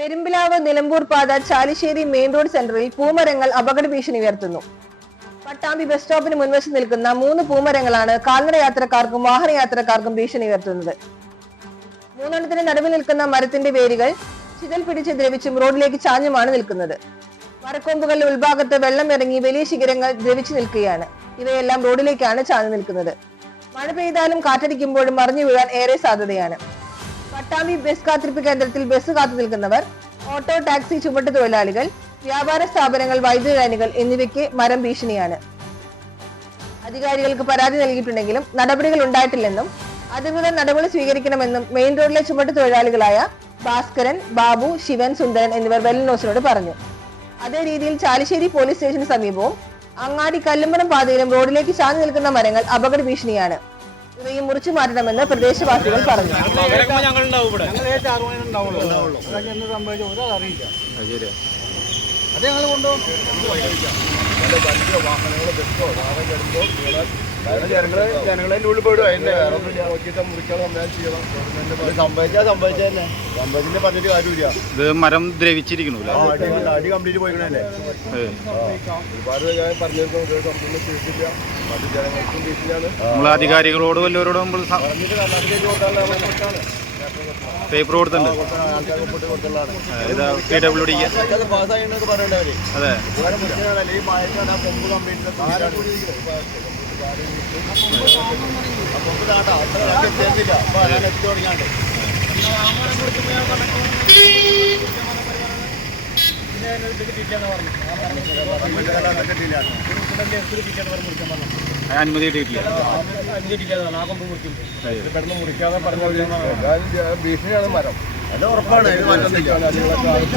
പെരുമ്പിലാവ് നിലമ്പൂർ പാത Chalissery main road സെന്ററിൽ പൂമരങ്ങൾ അപകട ഭീഷണി ഉയർത്തുന്നു. പട്ടാമ്പി ബസ് സ്റ്റോപ്പിന് മുൻവശം നിൽക്കുന്ന മൂന്ന് പൂമരങ്ങളാണ് കാൽനട യാത്രക്കാർക്കും വാഹന യാത്രക്കാർക്കും ഭീഷണി ഉയർത്തുന്നത്. മൂന്നെണ്ണത്തിന് നടുവിൽ നിൽക്കുന്ന മരത്തിന്റെ വേരുകൾ ചിതൽ പിടിച്ച് ദ്രവിച്ചും റോഡിലേക്ക് ചാഞ്ഞുമാണ് നിൽക്കുന്നത്. മരക്കൊമ്പുകളുടെ ഉൾഭാഗത്ത് വെള്ളം ഇറങ്ങി വലിയ ശിഖരങ്ങൾ ദ്രവിച്ചു നിൽക്കുകയാണ്. ഇവയെല്ലാം റോഡിലേക്കാണ് ചാഞ്ഞു നിൽക്കുന്നത്. മഴ പെയ്താലും കാറ്റടിക്കുമ്പോഴും മറിഞ്ഞു വീഴാൻ ഏറെ സാധ്യതയാണ്. പട്ടാമ്പി ബസ് കാത്തിരിപ്പ് കേന്ദ്രത്തിൽ ബസ് കാത്തു നിൽക്കുന്നവർ ഓട്ടോ ടാക്സി ചുമട്ട് തൊഴിലാളികൾ വ്യാപാര സ്ഥാപനങ്ങൾ വൈദ്യുത ലൈനുകൾ എന്നിവയ്ക്ക് മരം ഭീഷണിയാണ്. അധികാരികൾക്ക് പരാതി നൽകിയിട്ടുണ്ടെങ്കിലും നടപടികൾ ഉണ്ടായിട്ടില്ലെന്നും അധികൃതർ നടപടി സ്വീകരിക്കണമെന്നും മെയിൻ റോഡിലെ ചുമട്ട് തൊഴിലാളികളായ ഭാസ്കരൻ ബാബു ശിവൻ സുന്ദരൻ എന്നിവർ വെല്ലനോസിനോട് പറഞ്ഞു. അതേ രീതിയിൽ ചാലിശ്ശേരി പോലീസ് സ്റ്റേഷന് സമീപവും അങ്ങാടി കല്ലുമ്പനം പാതയിലും റോഡിലേക്ക് ചാഞ്ഞു നിൽക്കുന്ന മരങ്ങൾ അപകട ഭീഷണിയാണ്. ഇവയും മുറിച്ചു മാറ്റണമെന്ന് പ്രദേശവാസികൾ പറഞ്ഞു. ഞങ്ങൾ ഏറ്റ് ആറ് മണി ഉണ്ടാവുള്ളൂ അതൊക്കെ വാഹനം വരുമ്പോൾ ജനങ്ങളെ ജനങ്ങളെ ഉള്ളിൽ പോയിടും. അതിന്റെ വേറെ ഒന്നും നോക്കിയിട്ട് മുറിക്കാൻ സംവിധാനം ചെയ്യണം. സംഭവിച്ചാൽ സംഭവിച്ചാൽ തന്നെ സംഭവിച്ചിട്ട് പറഞ്ഞിട്ട് കാര്യമില്ല ഇത് മരം ദ്രവിച്ചിരിക്കണു അടി അടി കംപ്ലീറ്റ് പോയിക്കണല്ലേ ഒരുപാട് ഞാൻ പറഞ്ഞിരുന്നു. ഒരു കംപ്ലീറ്റ് ചെയ്തിട്ടില്ല. അത് ജനങ്ങൾക്കും വീട്ടിലാണ്. നമ്മൾ അധികാരികളോട് വല്ലവരോടും പറഞ്ഞിട്ട് കർണാടകയ്ക്ക് കൊടുക്കാനുള്ള കൊടുത്താണ് പേപ്പർ കൊടുത്തുള്ളതാണ് ഇത് ഡബ്ല്യു ഡിക്ക് അത് പാസ്സായെന്നൊക്കെ പറഞ്ഞു അവർ അതെ അനുമതി കിട്ടിയിട്ടില്ല പെട്ടെന്ന് മുറിക്കാതെ പറഞ്ഞു ഭീഷണിയാണ് മരം. അത് ഉറപ്പാണ്